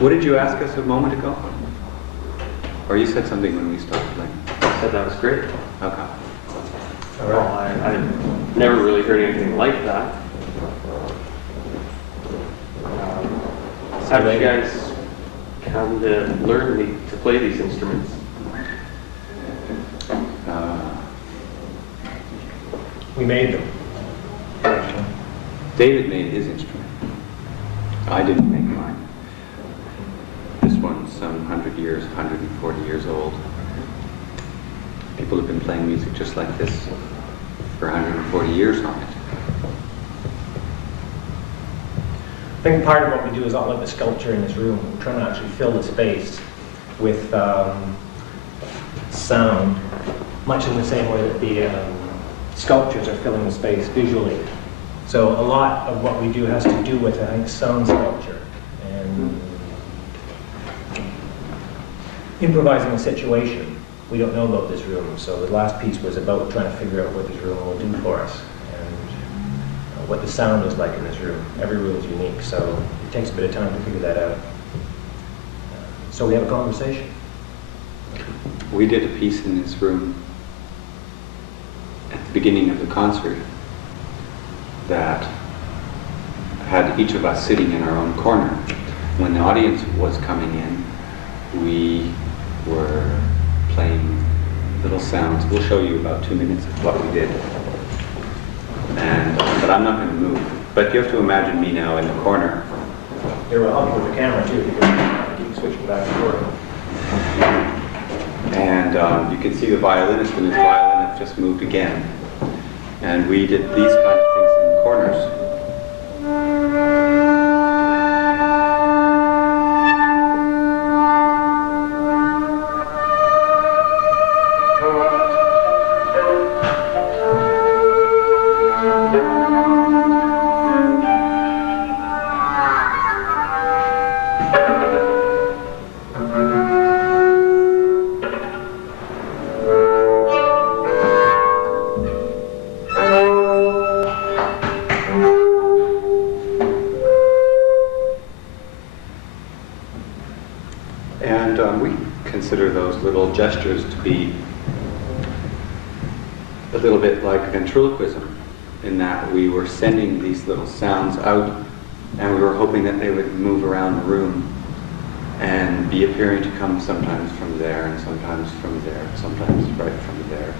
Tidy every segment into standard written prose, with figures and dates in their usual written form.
What did you ask us a moment ago? Or you said something when we started playing? I said that was great. Okay. Well, I never really heard anything like that. How did you guys come to learn to play these instruments? We made them. David made his instrument. I didn't make mine. This one's some 100 years, 140 years old. People have been playing music just like this for 140 years on it. I think part of what we do is all like the sculpture in this room. We're trying to actually fill the space with sound, much in the same way that the sculptures are filling the space visually. So a lot of what we do has to do with, I think, sound sculpture and improvising a situation. We don't know about this room, so the last piece was about trying to figure out what this room will do for us and what the sound is like in this room. Every room is unique, so it takes a bit of time to figure that out. So we have a conversation. We did a piece in this room at the beginning of the concert that had each of us sitting in our own corner. When the audience was coming in, we were playing little sounds. We'll show you about 2 minutes of what we did. But I'm not going to move. But you have to imagine me now in the corner. Here, we'll help you with the camera too, because I keep switching back and forth. And you can see the violinist and his violin have just moved again. And we did these kind of things in the corners. We consider those little gestures to be a little bit like ventriloquism, in that we were sending these little sounds out and we were hoping that they would move around the room and be appearing to come sometimes from there and sometimes from there, sometimes right from there.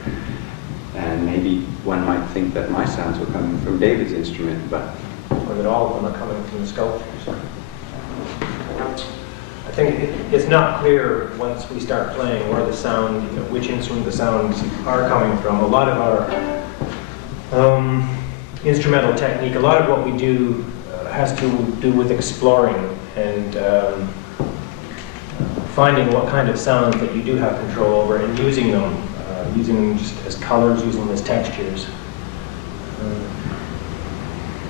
And maybe one might think that my sounds were coming from David's instrument, but... Or that all of them are coming from the sculptures. I think it's not clear once we start playing where the sound, which instrument the sounds are coming from. A lot of our instrumental technique, a lot of what we do has to do with exploring and finding what kind of sounds that you do have control over and using them just as colors, using them as textures.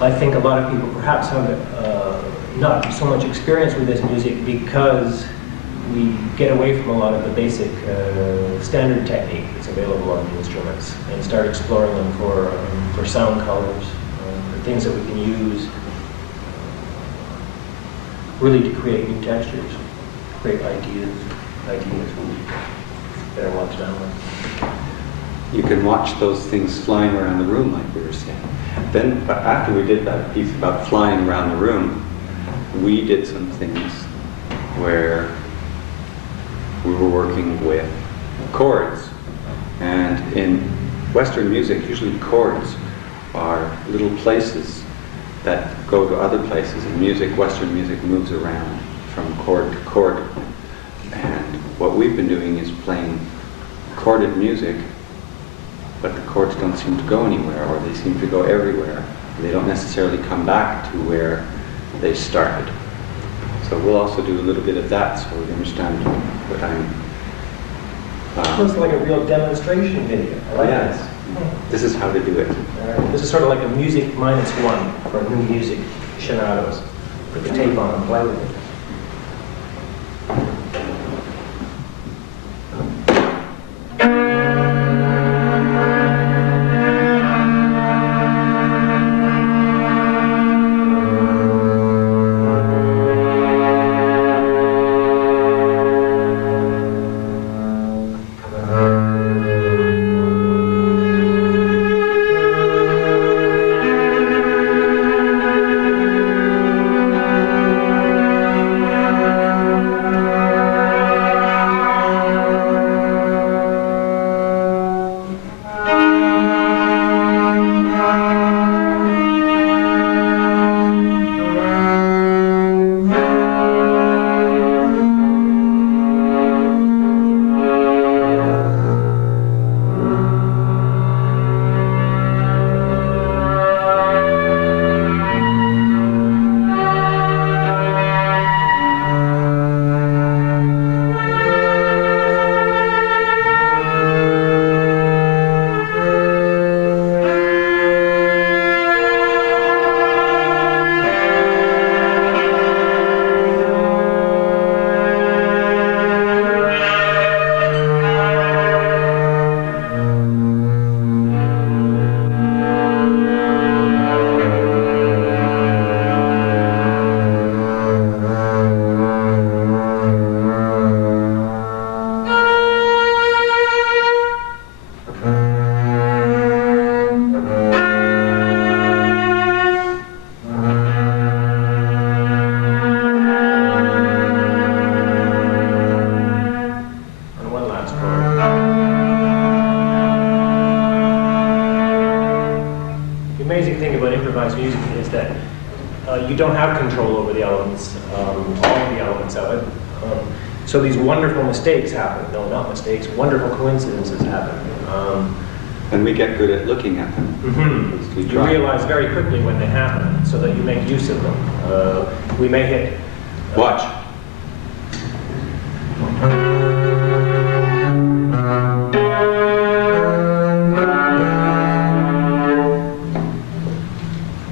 I think a lot of people perhaps have not so much experience with this music because we get away from a lot of the basic standard technique that's available on the instruments and start exploring them for sound colors, for things that we can use really to create new textures, create ideas that are watched down with. You can watch those things flying around the room, like we were saying. Then, after we did that piece about flying around the room, we did some things where we were working with chords. And in Western music, usually chords are little places that go to other places. In music, Western music moves around from chord to chord. And what we've been doing is playing chorded music, but the chords don't seem to go anywhere, or they seem to go everywhere. They don't necessarily come back to where they started. So we'll also do a little bit of that so we understand what I'm... Looks like a real demonstration video. I like yes. This is how to do it. This is sort of like a music -1 for new music aficionados. Put the tape on and play with it. Music is that you don't have control over the elements, all of the elements of it. So these wonderful mistakes happen. No, not mistakes. Wonderful coincidences happen. And we get good at looking at them. Mm-hmm. You realize very quickly when they happen, so that you make use of them. We may hit. Watch.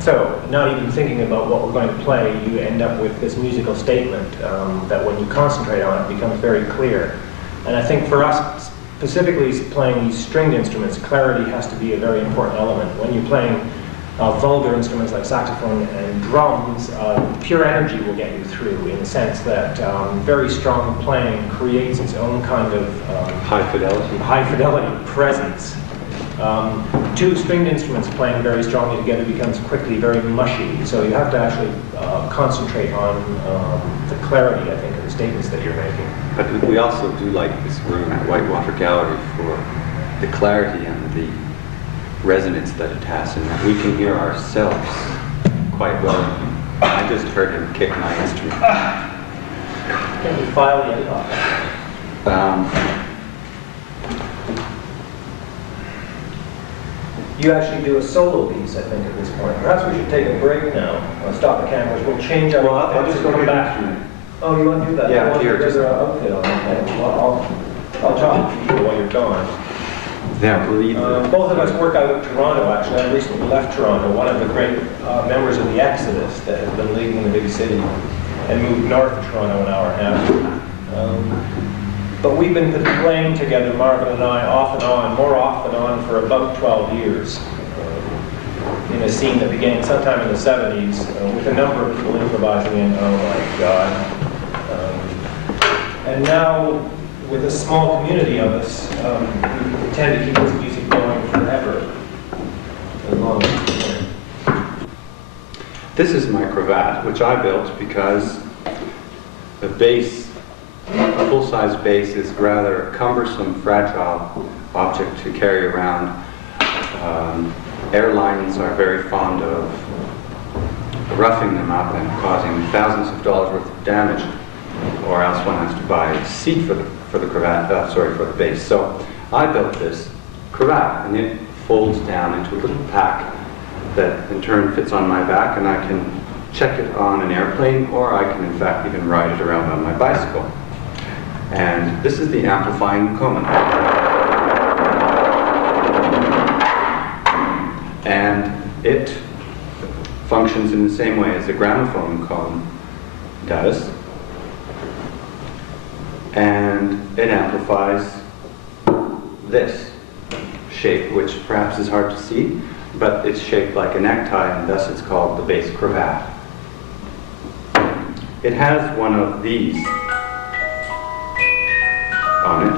So, not even thinking about what we're going to play, you end up with this musical statement that when you concentrate on it becomes very clear. And I think for us, specifically playing these stringed instruments, clarity has to be a very important element. When you're playing vulgar instruments like saxophone and drums, pure energy will get you through, in the sense that very strong playing creates its own kind of high fidelity presence. Two stringed instruments playing very strongly together becomes quickly very mushy, so you have to actually concentrate on the clarity, I think, of the statements that you're making. But we also do like this room at Whitewater Gallery for the clarity and the resonance that it has, and that we can hear ourselves quite well. I just heard him kick my instrument. Can you file the off? You actually do a solo piece, I think, at this point. Perhaps we should take a break now. Stop the cameras. We'll change our outfit. I'll just go come back. Oh, you want to do that? Yeah, you here. Just our outfit on. Okay. Well, I'll talk to you while you're gone. Yeah, I believe that. Both of us work out of Toronto, actually. I recently left Toronto, one of the great members of the Exodus that has been leading the big city, and moved north of Toronto an hour and a half. But we've been playing together, Marvin and I, off and on, more off and on for about 12 years. In a scene that began sometime in the 70s with a number of people improvising in, oh my God. And now, with a small community of us, we intend to keep this music going forever. As long as we can. This is my cravat, which I built because the bass, a full-size bass, is rather a cumbersome, fragile object to carry around. Airlines are very fond of roughing them up and causing thousands of dollars worth of damage, or else one has to buy a seat for the cravat, for the bass. So I built this cravat, and it folds down into a little pack that in turn fits on my back, and I can check it on an airplane, or I can in fact even ride it around on my bicycle. And this is the amplifying Coman. And it functions in the same way as a gramophone cone does. And it amplifies this shape, which perhaps is hard to see, but it's shaped like a necktie, and thus it's called the bass cravat. It has one of these on it.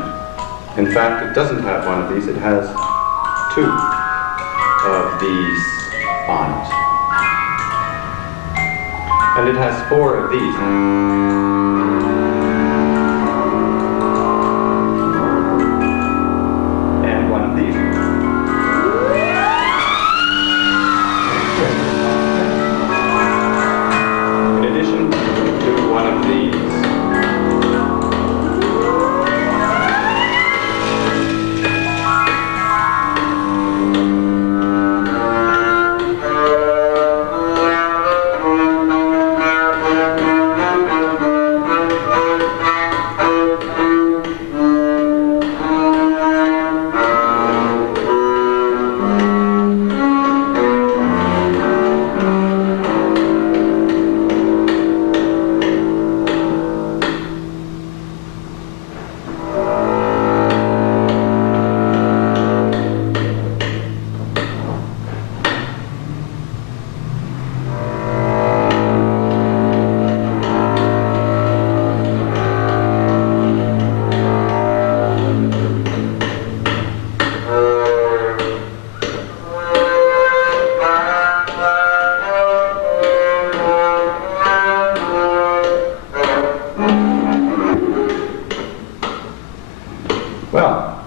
In fact, it doesn't have one of these, it has two of these on it. And it has four of these. And one of these. In addition to one of these. Well,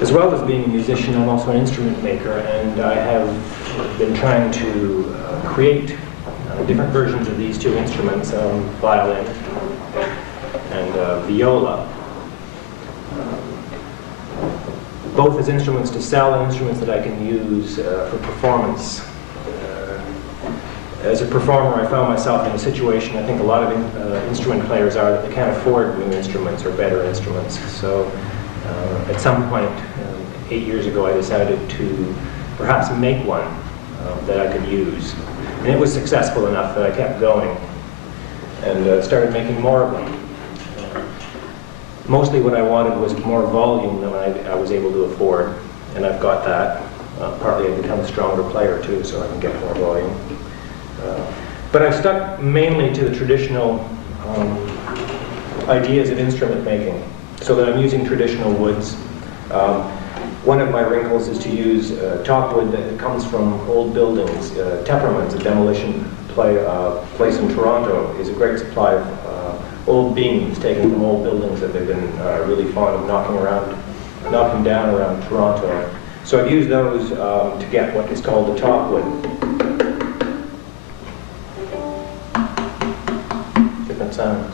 as well as being a musician, I'm also an instrument maker, and I have been trying to create different versions of these two instruments, violin and viola, both as instruments to sell and instruments that I can use for performance. As a performer, I found myself in a situation, I think a lot of instrument players are, that they can't afford new instruments or better instruments. So at some point, 8 years ago, I decided to perhaps make one that I could use. And it was successful enough that I kept going and started making more of them. Mostly what I wanted was more volume than I was able to afford, and I've got that. Partly I've become a stronger player too, so I can get more volume. But I've stuck mainly to the traditional ideas of instrument making, so that I'm using traditional woods. One of my wrinkles is to use top wood that comes from old buildings. Tepperman's, a demolition place in Toronto, is a great supply of old beams taken from old buildings that they've been really fond of knocking down around Toronto. So I've used those to get what is called the top wood. Different sounds.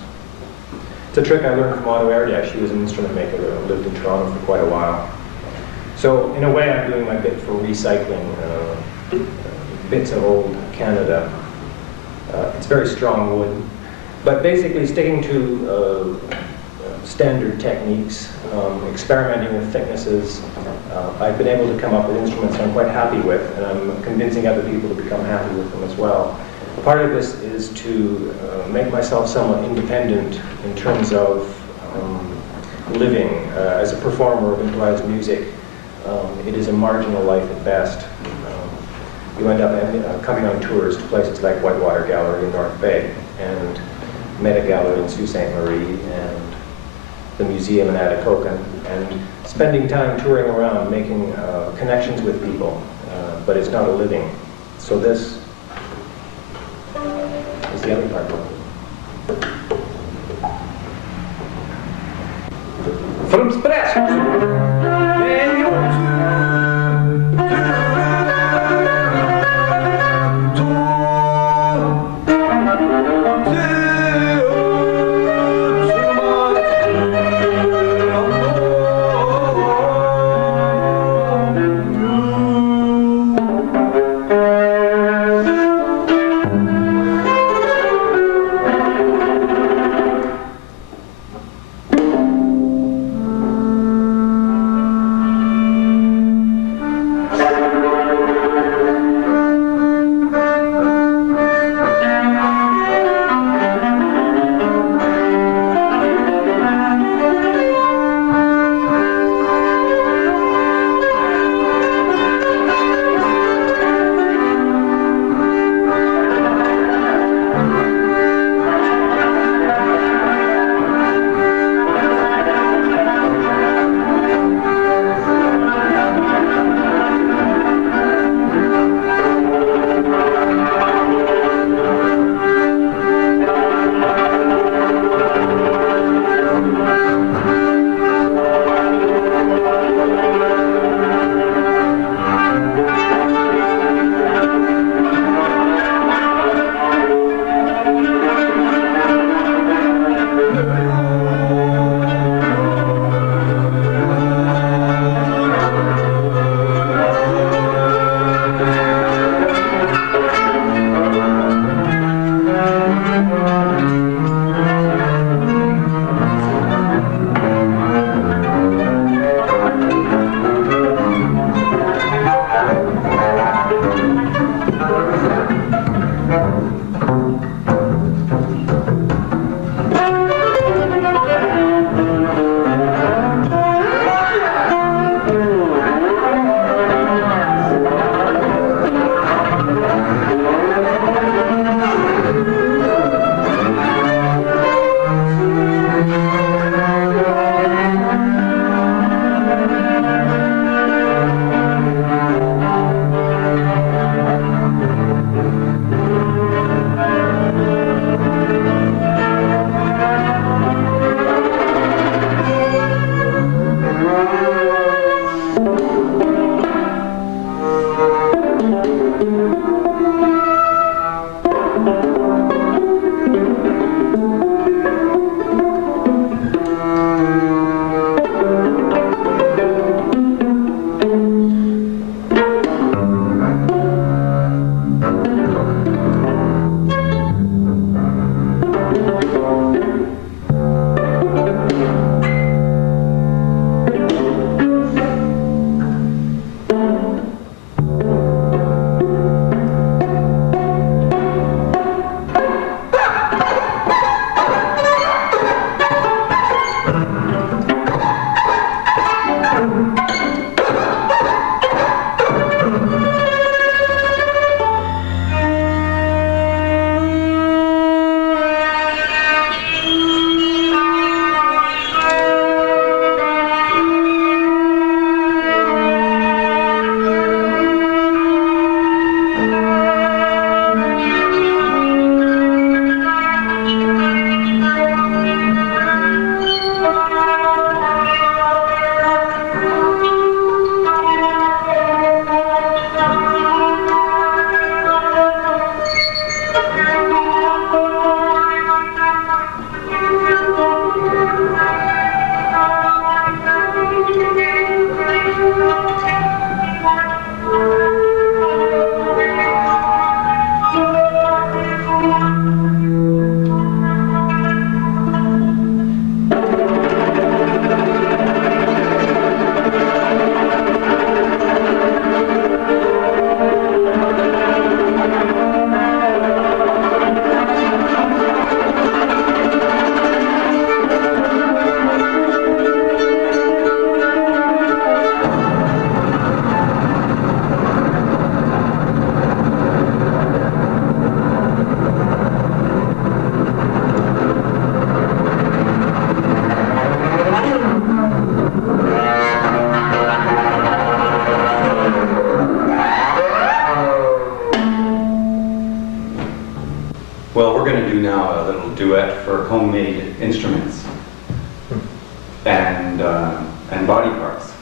It's a trick I learned from Otto Erdős. He was an instrument maker that lived in Toronto for quite a while. So in a way, I'm doing my bit for recycling bits of old Canada It's very strong wood. But basically sticking to standard techniques, experimenting with thicknesses. I've been able to come up with instruments I'm quite happy with, and I'm convincing other people to become happy with them as well. Part of this is to make myself somewhat independent in terms of living. As a performer of improvised music, it is a marginal life at best. You end up coming on tours to places like Whitewater Gallery in North Bay, and Meta Gallery in Sault Ste. Marie, and the museum in Atikokan, and spending time touring around, making connections with people, but it's not a living. So this is the other part. From Express! do now a little duet for homemade instruments and body parts.